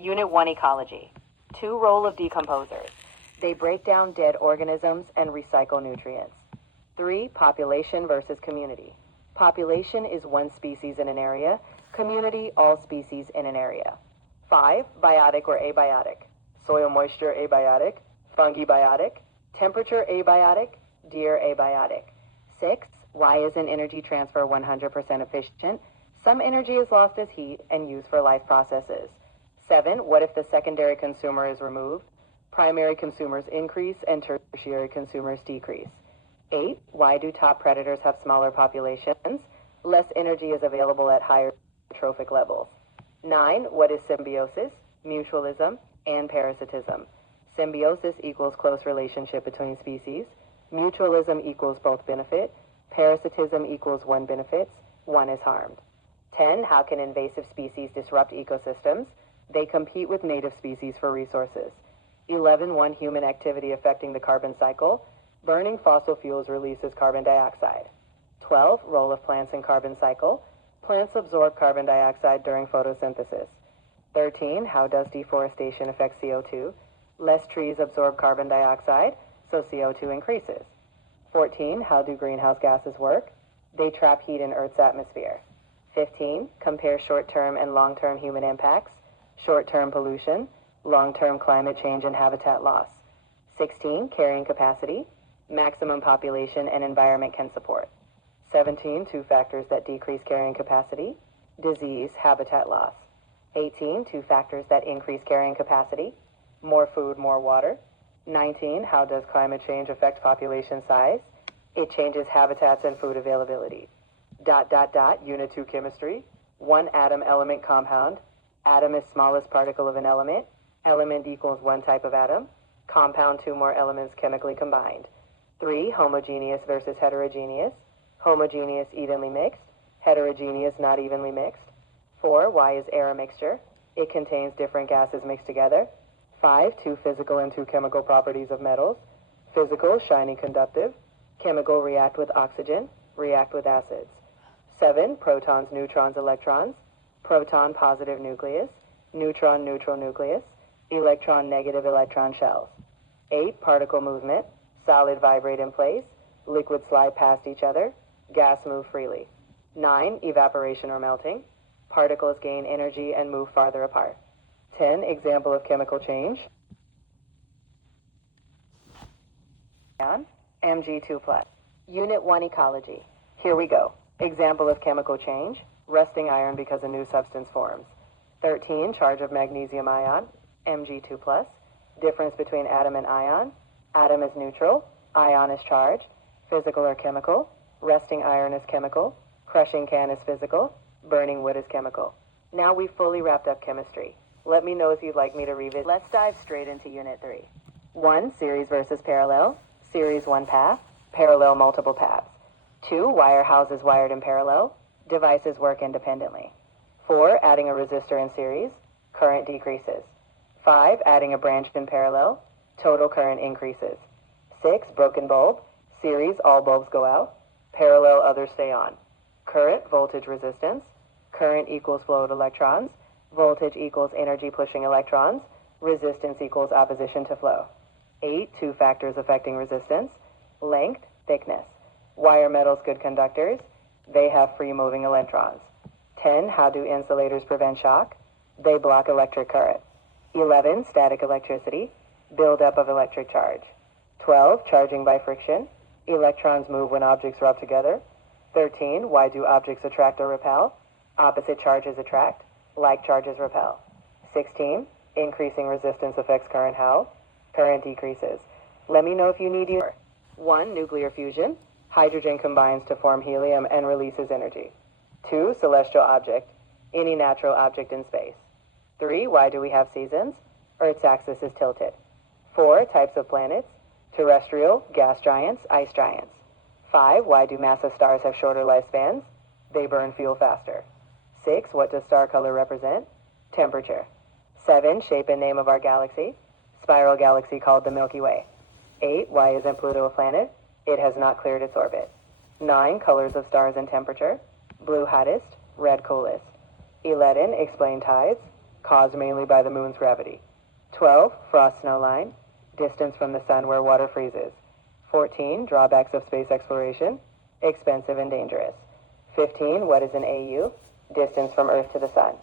Unit 1 Ecology. 2 Role of decomposers. They break down dead organisms and recycle nutrients. 3 Population versus community. Population is one species in an area, community all species in an area. 5 Biotic or abiotic. Soil moisture abiotic, fungi biotic, temperature abiotic, deer abiotic. 6 Why isn't energy transfer 100% efficient? Some energy is lost as heat and used for life processes. 7 What if the secondary consumer is removed? Primary consumers increase and tertiary consumers decrease. 8 Why do top predators have smaller populations? Less energy is available at higher trophic levels. 9 What is symbiosis, mutualism, and parasitism? Symbiosis equals close relationship between species. Mutualism equals both benefit. Parasitism equals one benefits, one is harmed. 10 How can invasive species disrupt ecosystems? They compete with native species for resources. 11 One human activity affecting the carbon cycle. Burning fossil fuels releases carbon dioxide. 12 Role of plants in carbon cycle. Plants absorb carbon dioxide during photosynthesis. 13 How does deforestation affect CO2? Less trees absorb carbon dioxide, so CO2 increases. 14 How do greenhouse gases work? They trap heat in Earth's atmosphere. 15 Compare short-term and long-term human impacts. Short-term pollution, long-term climate change and habitat loss. 16 Carrying capacity, maximum population and environment can support. 17 Two factors that decrease carrying capacity, disease, habitat loss. 18 Two factors that increase carrying capacity, more food, more water. 19 How does climate change affect population size? It changes habitats and food availability. Unit 2 Chemistry. 1 atom element compound. Atom is smallest particle of an element. Element equals one type of atom. Compound 2 more elements chemically combined. 3 Homogeneous versus heterogeneous. Homogeneous evenly mixed. Heterogeneous not evenly mixed. 4 Why is air a mixture? It contains different gases mixed together. 5 Two physical and two chemical properties of metals. Physical, shiny, conductive. Chemical, react with oxygen, react with acids. 7 Protons, neutrons, electrons. Proton, positive nucleus. Neutron, neutral nucleus. Electron, negative electron shells. 8 Particle movement. Solid vibrate in place. Liquid slide past each other. Gas move freely. 9 Evaporation or melting. Particles gain energy and move farther apart. 10 Example of chemical change. Mg2+. Unit 1 Ecology. Here we go. Example of chemical change. Rusting iron because a new substance forms. 13 Charge of magnesium ion. Mg2+. Difference between atom and ion. Atom is neutral. Ion is charged. Physical or chemical. Rusting iron is chemical. Crushing can is physical. Burning wood is chemical. Now we've fully wrapped up chemistry. Let me know if you'd like me to revisit. Let's dive straight into Unit 3. 1 Series versus parallel. Series one path. Parallel multiple paths. 2 Wire houses wired in parallel. Devices work independently. 4 Adding a resistor in series. Current decreases. 5 Adding a branch in parallel. Total current increases. 6 Broken bulb. Series, all bulbs go out. Parallel, others stay on. Current, voltage, resistance. Current equals flow of electrons. Voltage equals energy pushing electrons. Resistance equals opposition to flow. 8 Two factors affecting resistance. Length, thickness. Wire metals good conductors. They have free moving electrons. 10 How do insulators prevent shock? They block electric current. 11 Static electricity. Buildup of electric charge. 12 Charging by friction. Electrons move when objects rub together. 13 Why do objects attract or repel? Opposite charges attract. Like charges repel. 16 Increasing resistance affects current how? Current decreases. Let me know if you need your 1 Nuclear fusion. Hydrogen combines to form helium and releases energy. 2 Celestial object. Any natural object in space. 3 Why do we have seasons? Earth's axis is tilted. 4 Types of planets. Terrestrial, gas giants, ice giants. 5 Why do massive stars have shorter lifespans? They burn fuel faster. 6 What does star color represent? Temperature. 7 Shape and name of our galaxy. Spiral galaxy called the Milky Way. 8 Why isn't Pluto a planet? It has not cleared its orbit. 9 Colors of stars and temperature. Blue hottest, red coolest. 11 Explain tides. caused mainly by the moon's gravity. 12, frost snow line, distance from the sun where water freezes. 14, drawbacks of space exploration, expensive and dangerous. 15, what is an AU? Distance from Earth to the sun.